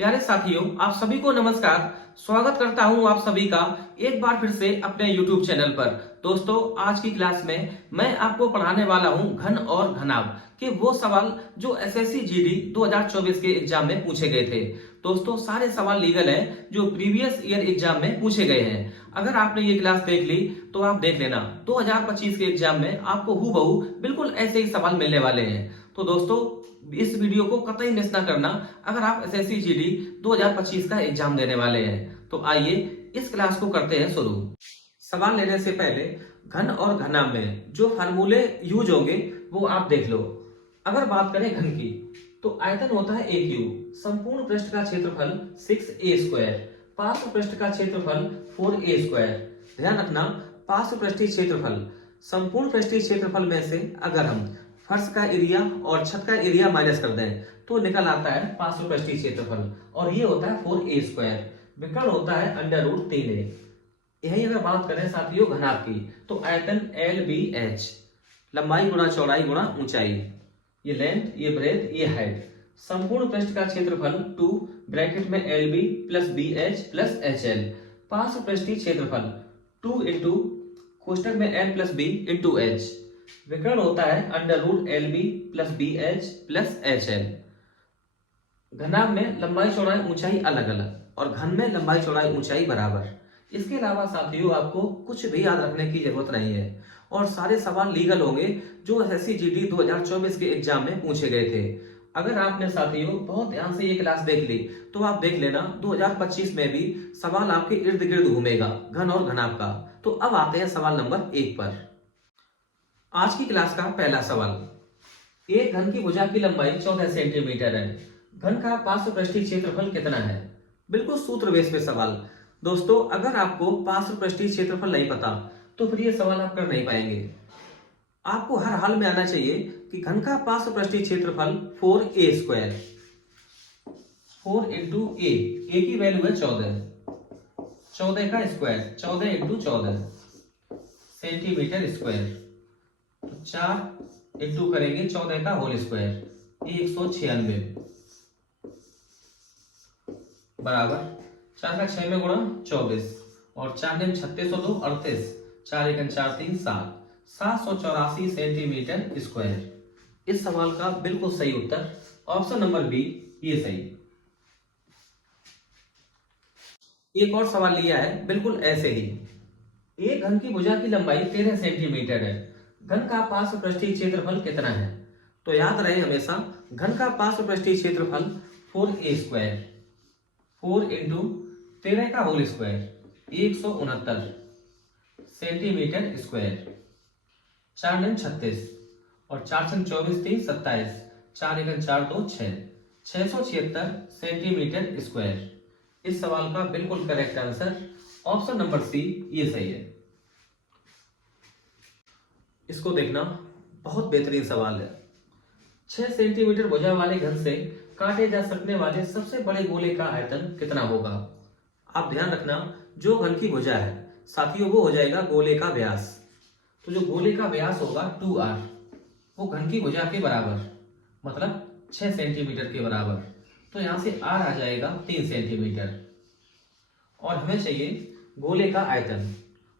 प्यारे साथियों, आप सभी को नमस्कार। स्वागत करता हूं आप सभी का एक बार फिर से अपने YouTube चैनल पर। दोस्तों, आज की क्लास में मैं आपको पढ़ाने वाला हूं घन और घनाभ के वो सवाल जो एसएससी जीडी 2024 के एग्जाम में पूछे गए थे। दोस्तों, सारे सवाल लीगल हैं जो प्रीवियस ईयर एग्जाम में पूछे गए हैं। अगर आपने ये क्लास देख ली तो आप देख लेना 2025 के एग्जाम में आपको हूबहू बिल्कुल ऐसे ही सवाल मिलने वाले हैं। तो दोस्तों, इस वीडियो को कतई मिस ना करना अगर आप एसएससी जीडी 2025 का एग्जाम देने वाले हैं। तो आइए इस क्लास को करते हैं शुरू। सवाल लेने से पहले घन और घनाभ में जो फार्मूले यूज होंगे वो आप देख लो। अगर बात करें घन की तो आयतन होता है ए क्यूब, संपूर्ण पृष्ठ का क्षेत्रफल 6a स्क्वायर, पार्श्व पृष्ठ का क्षेत्रफल 4a स्क्वायर। ध्यान रखना, पार्श्व पृष्ठीय क्षेत्रफल, संपूर्ण पृष्ठीय क्षेत्रफल में से अगर हम फर्श का एरिया और छत का एरिया माइनस कर दें तो निकल आता है पार्श्व पृष्ठीय क्षेत्रफल, और ये होता है 4a स्क्वायर। विकर्ण होता है √3a। यही अगर बात करें साथियों घनाभ की तो आयतन LBH, लंबाई गुणा चौड़ाई गुणा ऊंचाई, ये लेंथ, ये ब्रेथ, ये हाइट। संपूर्ण पृष्ठ का क्षेत्रफल 2 ब्रैकेट में LB plus BH plus HL। पार्श्व पृष्ठीय क्षेत्रफल 2 इंटू कोष्टक में L plus B into H। विकर्ण होता है √LB plus BH plus HL। घनाभ में लंबाई चौड़ाई ऊंचाई अलग अलग और घन में लंबाई चौड़ाई ऊंचाई बराबर। इसके अलावा साथियों आपको कुछ भी याद रखने की जरूरत नहीं है और सारे सवाल लीगल होंगे जो एसएससी जीडी 2024 के एग्जाम में पूछे गए थे। अगर आपने साथियों बहुत ध्यान से ये क्लास देख ली तो आप देख लेना 2025 में भी सवाल आपके इर्द गिर्द घूमेगा घन और घनाभ का। तो अब आते हैं सवाल नंबर 1 पर। आज की क्लास का पहला सवाल। एक घन की भुजा की लंबाई 14 सेंटीमीटर है। घन का पार्श्व पृष्ठीय क्षेत्रफल कितना है? बिल्कुल सूत्र बेस पे सवाल। दोस्तों, अगर आपको पार्श्व पृष्ठीय क्षेत्रफल नहीं पता तो फिर ये सवाल आप कर नहीं पाएंगे। आपको हर हाल में आना चाहिए कि घन का पार्श्व पृष्ठीय क्षेत्रफल 4a स्क्वायर, 4 इंटू ए की वैल्यू है 14, 14 का स्क्वायर 14 इंटू 14 सेंटीमीटर स्क्वायर। तो 4 इंटू करेंगे 14 का होल स्क्वायर 196 बराबर 4 का 6 में गुणा 24 और 4 ने 36 और 2 38, 4 1 4 3 7, 784 सेंटीमीटर स्क्वायर। इस सवाल का बिल्कुल सही उत्तर ऑप्शन नंबर बी, ये सही। एक और सवाल लिया है बिल्कुल ऐसे ही। एक घन की भुजा की लंबाई 13 सेंटीमीटर है। घन का पार्श्व पृष्ठीय क्षेत्रफल कितना है? तो याद रहे हमेशा घन का पार्श्व पृष्ठीय क्षेत्रफल 4a स्क्वायर, 4 इंटू 13 का होल स्क्वायर 169 सेंटीमीटर स्क्वायर। 4 9 36 और 4 6 24 3 27, 4 1 4 2 6, 676 सेंटीमीटर स्क्वायर। इस सवाल का बिल्कुल correct answer option number C, ये सही है। इसको देखना, बहुत बेहतरीन सवाल है। 6 सेंटीमीटर भुजा वाले घन से काटे जा सकने वाले सबसे बड़े गोले का आयतन कितना होगा? आप ध्यान रखना, जो घन की भुजा है साथियों वो हो जाएगा गोले का व्यास। तो जो गोले का व्यास होगा 2r, वो घन की भुजा के बराबर, मतलब 6 सेंटीमीटर के बराबर। तो यहां से r आ जाएगा 3 सेंटीमीटर और हमें चाहिए गोले का आयतन।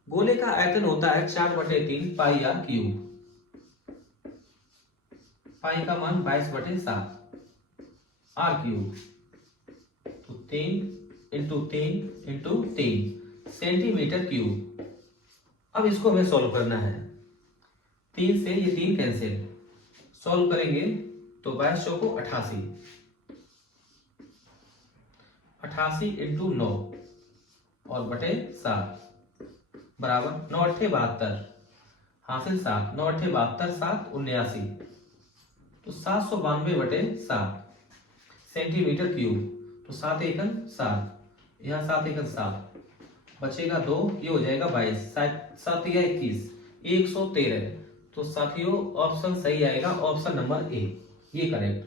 गोले का आयतन होता है 4/3 पाई r क्यूब। पाई का मान 22/7 r क्यूब। तो 3 इंटू 3 इंटू 3 सेंटीमीटर क्यूब। अब इसको हमें सॉल्व करना है। 3 से ये 3 कैंसिल, सॉल्व करेंगे तो 22 चौको 88, 88 इंटू 9 और बटे 7 बराबर 9 8 72, हासिल 7, 9 8 72, 7 79, तो 792/7 सेंटीमीटर क्यूब। तो 7 1 7, यहाँ 7 1 7, बचेगा 2, ये हो जाएगा 22, 7 या 21, 113। तो साथियों ऑप्शन सही आएगा ऑप्शन नंबर ए, ये करेक्ट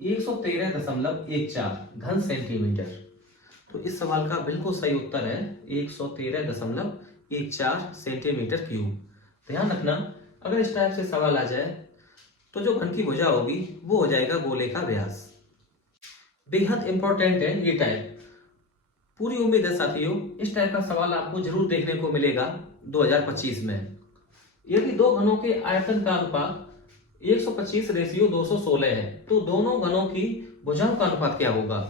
113.14 घन सेंटीमीटर। तो इस सवाल का बिल्कुल सही उत्तर है 113.14 सेंटीमीटर क्यूब। ध्यान रखना, अगर इस टाइप से सवाल आ जाए तो जो घन की भुजा होगी वो हो जाएगा गोले का व्यास। बेहद इंपॉर्टेंट है ये टाइप। पूरी उम्मीद है साथियों इस टाइप का सवाल आपको जरूर देखने को मिलेगा 2025 में। यदि दो घनों के आयतन का अनुपात 125 रेशियो 216 है तो दोनों घनों की भुजाओं का अनुपात क्या होगा?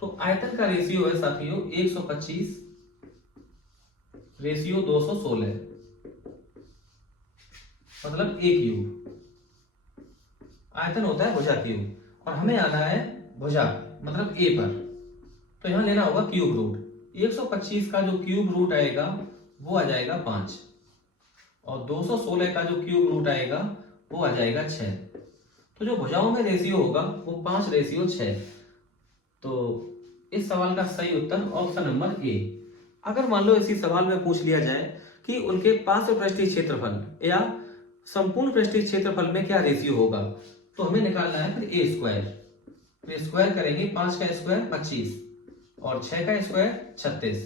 तो आयतन का रेशियो है साथियों 125 रेशियो 216, मतलब ए क्यूब। आयतन होता है भुजा क्यूब और हमें आना है भुजा मतलब ए पर, तो यहां लेना होगा क्यूब रूट। 125 का जो क्यूब रूट आएगा वो आ जाएगा 5 और 216 का जो क्यूब रूट आएगा वो आ जाएगा 6। तो जो भुजाओं में रेशियो होगा वो 5 रेशियो 6। तो इस सवाल का सही उत्तर ऑप्शन नंबर ए। अगर मान लो इसी सवाल में पूछ लिया जाए कि उनके पार्श्व पृष्ठीय क्षेत्रफल या संपूर्ण पृष्ठीय क्षेत्रफल में क्या रेशियो होगा, तो हमें निकालना है फिर ए स्क्वायर। फिर स्क्वायर करेंगे 5 का स्क्वायर 25 और 6 का स्क्वायर 36।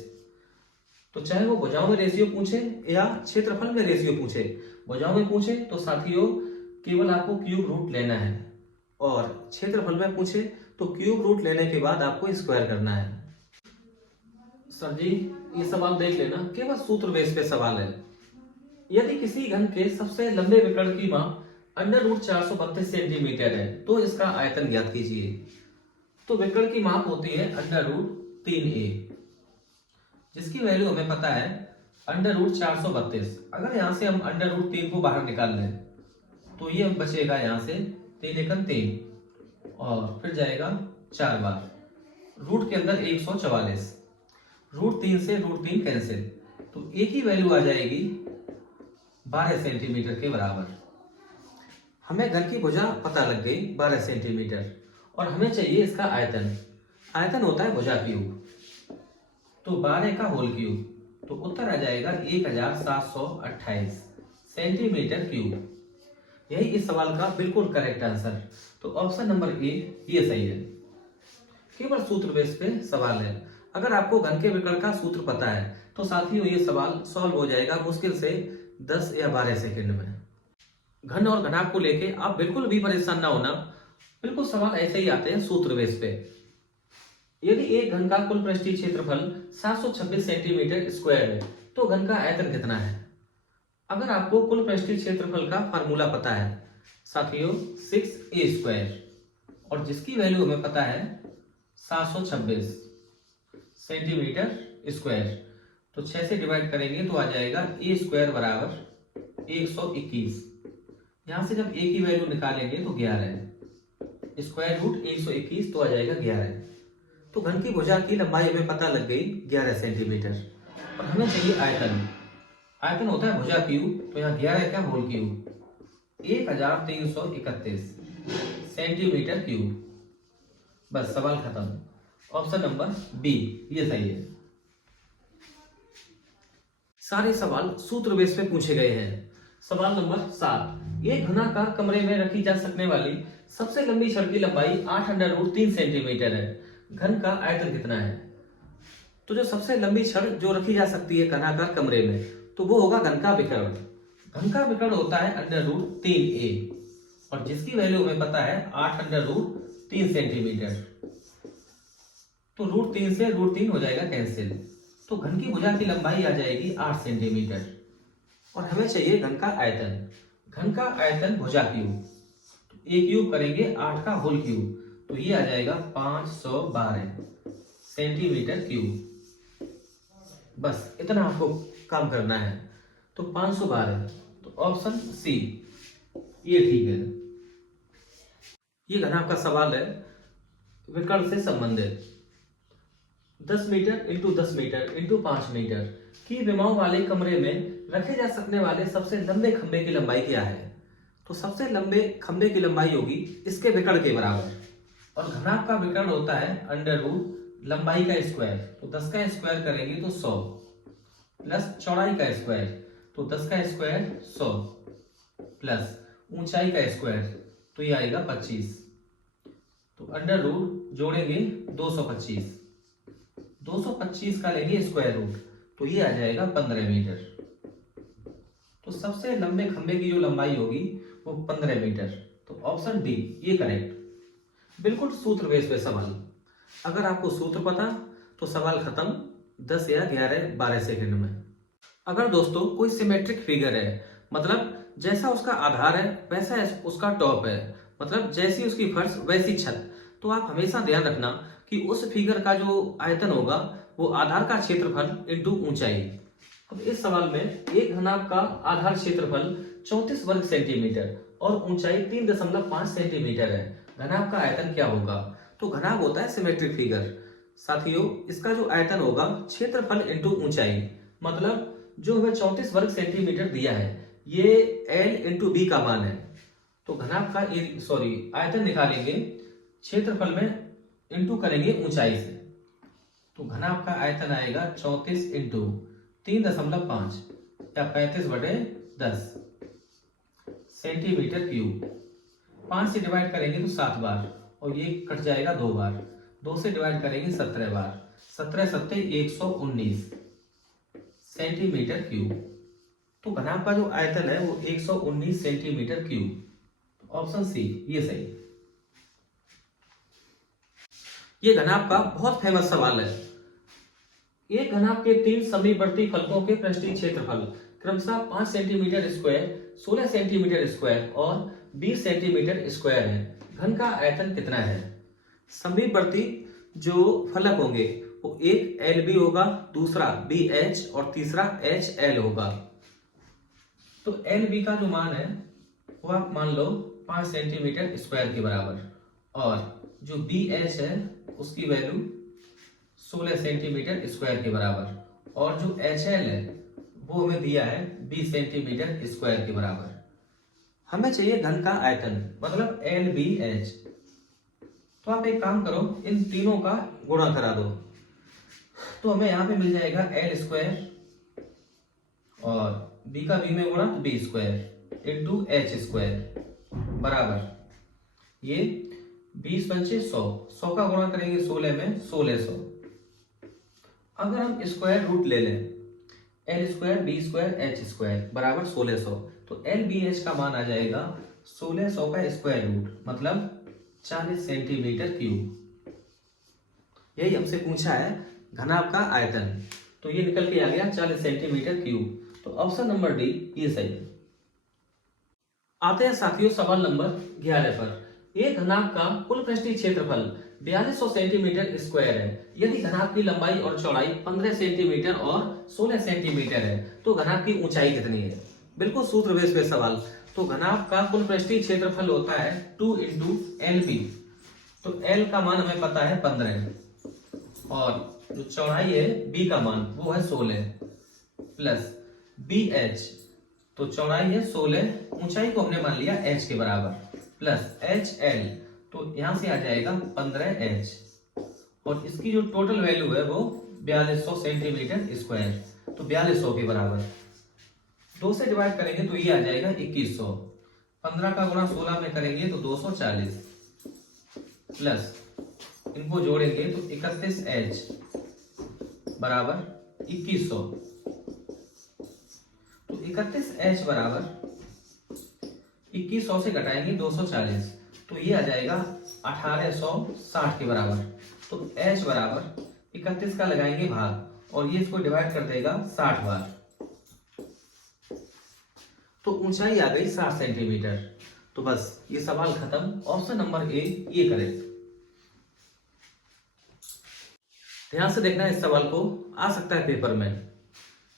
तो चाहे वो भुजाओं में रेशियो पूछे या क्षेत्रफल में रेशियो पूछे, भुजाओं में पूछे तो साथियों केवल आपको क्यूब रूट लेना है और क्षेत्रफल में पूछे तो क्यूब रूट लेने के बाद आपको स्क्वायर करना है। सर जी ये सवाल देख लेना, केवल सूत्र बेस पे सवाल है। यदि किसी घन के सबसे लंबे विकर्ण की माप √432 सेंटीमीटर है तो इसका आयतन ज्ञात कीजिए। तो विकर्ण की माप होती है √3a, जिसकी वैल्यू हमें पता है √432। अगर यहां से हम √3 को बाहर निकाल लें तो ये बचेगा यहां से 3 एकम 3 और फिर जाएगा 4 बार, रूट के अंदर 144, √3 से √3 कैंसिल, तो एक ही वैल्यू आ जाएगी 12 सेंटीमीटर के बराबर। हमें घन की भुजा पता लग गई 12 सेंटीमीटर और हमें चाहिए इसका आयतन। आयतन होता है भुजा क्यूब, तो 12 का होल क्यूब, तो उत्तर आ जाएगा 1728 सेंटीमीटर क्यूब। यही इस सवाल का बिल्कुल करेक्ट आंसर। तो ऑप्शन नंबर ए ये सही है। केवल सूत्र बेस पे सवाल है। अगर आपको घन के विकर्ण का सूत्र पता है तो साथियों ये सवाल सॉल्व हो जाएगा मुश्किल से 10 या 12 सेकंड में। घन और घनाभ को लेके आप बिल्कुल भी परेशान ना होना, बिल्कुल सवाल ऐसे ही आते हैं सूत्र बेस पे। यदि एक घन का कुल पृष्ठीय क्षेत्रफल 726 सेंटीमीटर स्क्वायर है तो घन का आयतन कितना है? अगर आपको कुल पृष्ठीय क्षेत्रफल का फार्मूला पता है साथियों 6a स्क्वायर और जिसकी वैल्यू हमें पता है 726 सेंटीमीटर स्क्वायर, तो 6 से डिवाइड करेंगे तो आ जाएगा a स्क्वायर बराबर 121। यहां से जब a की वैल्यू निकालेंगे तो 11 है, स्क्वायर रूट 121 तो आ जाएगा 11। तो घन की भुजा की लंबाई हमें पता लग गई 11 सेंटीमीटर और हमें चाहिए आयतन। आयतन होता है भुजा क्यूब, तो यहाँ 11 का होल क्यूब 1331 सेंटीमीटर क्यूब। बस सवाल खत्म। ऑप्शन नंबर बी ये सही है। सारे सवाल सूत्र बेस पे पूछे गए हैं। सवाल नंबर 7, एक घनाकार कमरे में रखी जा सकने वाली सबसे लंबी छड़ की लंबाई 8√3 सेंटीमीटर है, घन का आयतन कितना है? तो जो सबसे लंबी छड़ जो रखी जा सकती है घनाकार कमरे में तो वो होगा घन का विकर्ण। घन का विकर्ण होता है √3a और जिसकी वैल्यू हमें पता है 8√3 सेंटीमीटर, तो √3 से √3 हो जाएगा कैंसिल, तो घन की भुजा की लंबाई आ जाएगी 8 सेंटीमीटर और हमें चाहिए घन का आयतन। घन का आयतन भुजा क्यूब, तो a क्यूब करेंगे 8 का होल क्यूब, तो ये आ जाएगा 512 सेंटीमीटर क्यूब। बस इतना आपको काम करना है। तो 512, तो ऑप्शन सी ये ठीक है। ये घनाभ का सवाल है विकर्ण से संबंधित। 10 metre into 10 metre into 5 metre की विमाओं वाले कमरे में रखे जा सकने वाले सबसे लंबे खंभे की लंबाई क्या है? तो सबसे लंबे खंभे की लंबाई होगी इसके विकर्ण के बराबर और घनाभ का विकर्ण होता है अंडर रूट लंबाई का स्क्वायर, तो 10 का स्क्वायर करेंगे तो 100 प्लस चौड़ाई का स्क्वायर, तो 10 का स्क्वायर 100 प्लस ऊंचाई का स्क्वायर, तो ये आएगा 25, तो अंडर रूट जोड़ेंगे 225, 225 का लेंगे स्क्वायर रूट, तो ये आ जाएगा 15 मीटर। तो सबसे लंबे खंभे की जो लंबाई होगी वो 15 मीटर, तो ऑप्शन डी ये करेक्ट। बिल्कुल सूत्र बेस पे सवाल। अगर आपको सूत्र पता तो सवाल खत्म 10 या 11 12 सेकंड में। अगर दोस्तों कोई सिमेट्रिक फिगर है, मतलब जैसा उसका आधार है वैसा उसका टॉप है, मतलब जैसी उसकी फर्श वैसी छत, तो आप हमेशा ध्यान रखना कि उस फिगर का जो आयतन होगा वो आधार का क्षेत्रफल इंटू ऊंचाई। अब इस सवाल में एक घनाभ का आधार क्षेत्रफल 34 वर्ग सेंटीमीटर और ऊंचाई 3.5 सेंटीमीटर है। घनाभ का आयतन क्या होगा? तो घनाभ होता है सिमेट्रिक फिगर। साथियों, इसका जो आयतन होगा क्षेत्रफल इंटू ऊंचाई, मतलब जो हमें 34 वर्ग सेंटीमीटर दिया है ये L इंटू बी का मान है। तो घनाभ का आयतन निकालेंगे क्षेत्रफल में इंटू करेंगे ऊंचाई से। तो घनाभ का आयतन आएगा 34 इंटू 3.5 या 35/10 सेंटीमीटर क्यूब। 5 से डिवाइड करेंगे तो 7 बार और ये कट जाएगा 2 बार। 2 से डिवाइड करेंगे 17 बार। 17 सत्ते 119 सेंटीमीटर क्यूब। तो घनाभ का जो आयतन है वो 119 सेंटीमीटर क्यूब। ऑप्शन सी ये सही। ये घनाभ का बहुत फेमस सवाल है। एक घनाभ के 3 समीवर्ती फलकों के पृष्ठीय क्षेत्रफल क्रमशः 5 सेंटीमीटर स्क्वायर, 16 सेंटीमीटर स्क्वायर और 20 सेंटीमीटर स्क्वायर है। घन का आयतन कितना है? समीवर्ती जो फलक होंगे वो एक LB होगा, दूसरा BH और तीसरा HL होगा। तो LB का जो मान है वो आप मान लो 5 सेंटीमीटर स्क्वायर के बराबर, और जो BH है उसकी वैल्यू 16 सेंटीमीटर स्क्वायर के बराबर, और जो HL है वो हमें दिया है 20 सेंटीमीटर स्क्वायर के बराबर। हमें चाहिए घन का आयतन, मतलब LBH। तो आप एक काम करो, इन तीनों का गुणा करा दो, तो हमें यहाँ पे मिल जाएगा L स्क्वायर और B का B में गुणा तो B square into H square बराबर ये 20 पंचे 100, 100 का गुणा करेंगे 16 में 1600। अगर हम स्क्वायर रूट ले लें L square B square H square बराबर 1600, तो LBH का मान आ जाएगा 1600 का स्क्वायर रूट, मतलब 40 सेंटीमीटर क्यूब। यही हमसे पूछा है घनाभ का आयतन, तो ये निकल के आ गया 40 सेंटीमीटर क्यूब। तो ऑप्शन नंबर डी ये सही है। आते हैं साथियों सवाल नंबर 11 पर। एक घनाभ का कुल पृष्ठीय क्षेत्रफल 4200 सेंटीमीटर स्क्वायर है। यदि घनाभ की लंबाई और चौड़ाई 15 सेंटीमीटर और 16 सेंटीमीटर है तो घनाभ की ऊंचाई कितनी है? बिल्कुल सूत्र बेस पे सवाल। तो घनाभ का कुल पृष्ठीय क्षेत्रफल होता है 2 इंटू LB। तो L का मान हमें पता है 15 और जो चौड़ाई है B का मान वो है 16 प्लस BH, तो चौड़ाई है 16, ऊंचाई को हमने मान लिया H के बराबर, प्लस HL, तो यहां से आ जाएगा 15H, और इसकी जो टोटल वैल्यू है वो 4200 सेंटीमीटर स्क्वायर, तो 4200 के बराबर। 2 से डिवाइड करेंगे तो ये आ जाएगा 2100। 15 का गुणा 16 में करेंगे तो 240 प्लस इनको जोड़ेंगे तो 31H बराबर 2100। तो 31H बराबर 2100 से घटाएंगे 240, तो ये आ जाएगा 1860 के बराबर। तो H बराबर 31 का लगाएंगे भाग और ये इसको डिवाइड कर देगा 60 बार, तो ऊंचाई आ गई 60 सेंटीमीटर। तो बस ये सवाल खत्म। ऑप्शन नंबर ए ये करेक्ट। ध्यान से देखना इस सवाल को, आ सकता है पेपर में।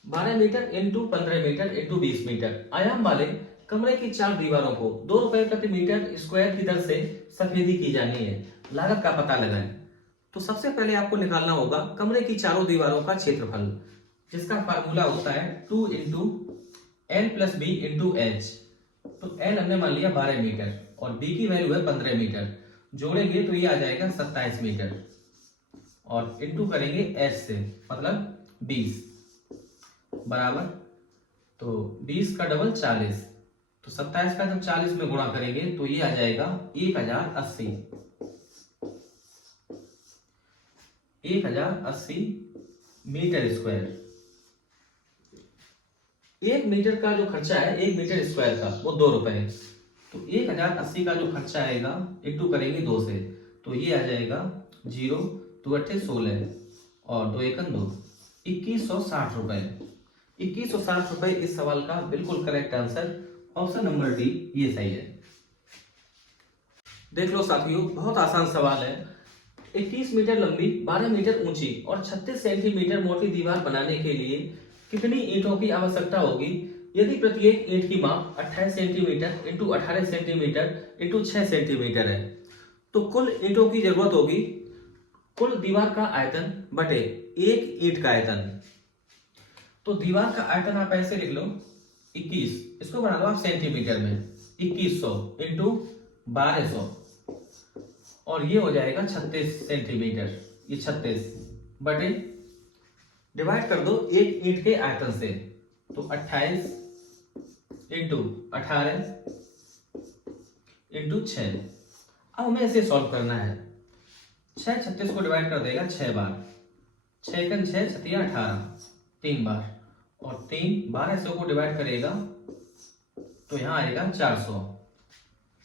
12 metre into 15 metre into 20 metre आयाम वाले कमरे की 4 दीवारों को 2 रुपए प्रति मीटर स्क्वायर की दर से सफेदी की जानी है। लागत का पता लगाएं। तो सबसे पहले आपको निकालना होगा कमरे की चारों दीवारों का क्षेत्रफल, जिसका फार्मूला होता है 2 into L plus B into H. तो L हमने मान लिया 12 मीटर और B की वैल्यू है 15 मीटर, जोड़ेंगे तो ये आ जाएगा 27 मीटर और इंटू करेंगे H से, मतलब 20 बराबर, तो 20 का डबल 40, तो 27 का जब 40 में गुणा करेंगे तो ये आ जाएगा 1080 मीटर स्क्वायर। 1 मीटर का जो खर्चा है 1 मीटर स्क्वायर का वो 2 रुपए है, तो 1080 का जो खर्चा आएगा इंटू करेंगे 2 से, तो ये आ जाएगा 0, 2 अट्ठे 16 और 2 एकन 2, 2160 रुपए। 2160 रुपए इस सवाल का बिल्कुल correct answer option number D ये सही है। देख लो साथियों, बहुत आसान सवाल है। 21 मीटर लंबी, 12 मीटर ऊंची और 36 सेंटीमीटर मोटी दीवार बनाने के लिए कितनी ईंटों की आवश्यकता होगी यदि प्रत्येक ईंट की माप 28 centimetre into 18 centimetre into 6 centimetre है। तो कुल ईंटों की जरूरत होगी कुल दीवार का आयतन बटे एक ईंट का आयतन। तो दीवार का आयतन आप ऐसे लिख लो 21, इसको बना लो आप सेंटीमीटर में, 2100 इंटू 1200 और ये हो जाएगा 36 सेंटीमीटर, ये 36 बटे डिवाइड कर दो एक ईंट के आयतन से, तो 28 इंटू 18 इंटू 6। अब हमें इसे सॉल्व करना है। 6 36 को डिवाइड कर देगा 6 बार, 6 एकन 6 छतिया 18 3 बार और 3 1200 को डिवाइड करेगा तो यहाँ आएगा 400।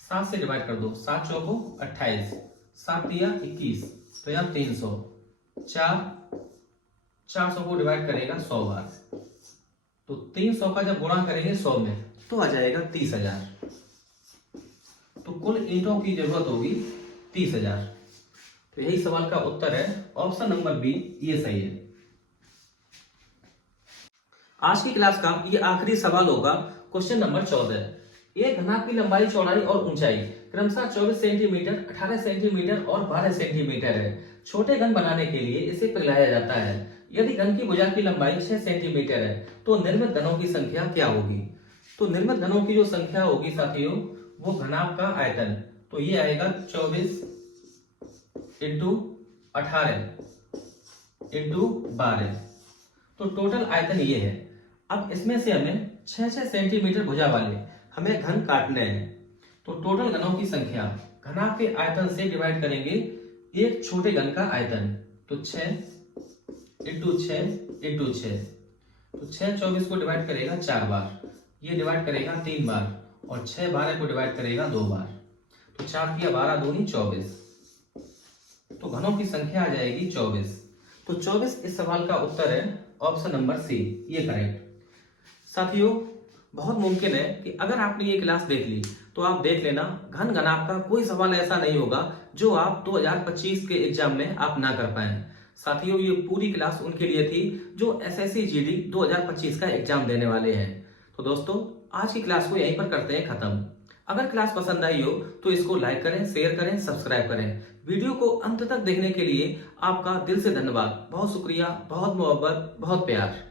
7 से डिवाइड कर दो, 7 चौको 28, 7 तिया 21 तो यहाँ 300। 400 को डिवाइड करेगा 100 बार, तो 300 का जब गुणा करेंगे 100 में तो आ जाएगा 30,000। तो कुल ईंटों की जरूरत होगी 30,000। तो यही सवाल का उत्तर है, ऑप्शन नंबर बी ये सही है। आज की क्लास का ये आखिरी सवाल होगा, क्वेश्चन नंबर 14। एक घनाभ की लंबाई, चौड़ाई और ऊंचाई क्रमशः 24 सेंटीमीटर, 18 सेंटीमीटर और 12 सेंटीमीटर है। छोटे घन बनाने के लिए इसे पिघलाया जाता है। यदि घन की भुजा की लंबाई 6 सेंटीमीटर है तो निर्मित घनों की संख्या क्या होगी? तो निर्मित घनों की जो संख्या होगी साथियों वो घनाभ का आयतन, तो ये आएगा 24 इंटू 18 इंटू 12, तो टोटल आयतन ये है। अब इसमें से हमें 6-6 सेंटीमीटर भुजा वाले हमें घन काटने हैं, तो टोटल घनों की संख्या घनाभ के आयतन से डिवाइड करेंगे एक छोटे घन का आयतन, तो 6 इंटू 6 इंटू 6, तो 6 24 को डिवाइड करेगा 4 बार, ये डिवाइड करेगा 3 बार और 6 12 को डिवाइड करेगा 2 बार, तो 4 किया 12 दूनी 24, तो घनों की संख्या आ जाएगी 24। तो 24 इस सवाल का उत्तर है, ऑप्शन नंबर सी ये करेक्ट। साथियों बहुत मुमकिन है कि अगर आपने ये क्लास देख ली तो आप देख लेना घन घनाभ का कोई सवाल ऐसा नहीं होगा जो आप 2025 के एग्जाम में आप ना कर पाए। साथियों ये पूरी क्लास उनके लिए थी जो एसएससी जीडी 2025 का एग्जाम देने वाले हैं। तो दोस्तों आज की क्लास को यहीं पर करते हैं खत्म। अगर क्लास पसंद आई हो तो इसको लाइक करें, शेयर करें, सब्सक्राइब करें। वीडियो को अंत तक देखने के लिए आपका दिल से धन्यवाद। बहुत शुक्रिया, बहुत मोहब्बत, बहुत प्यार।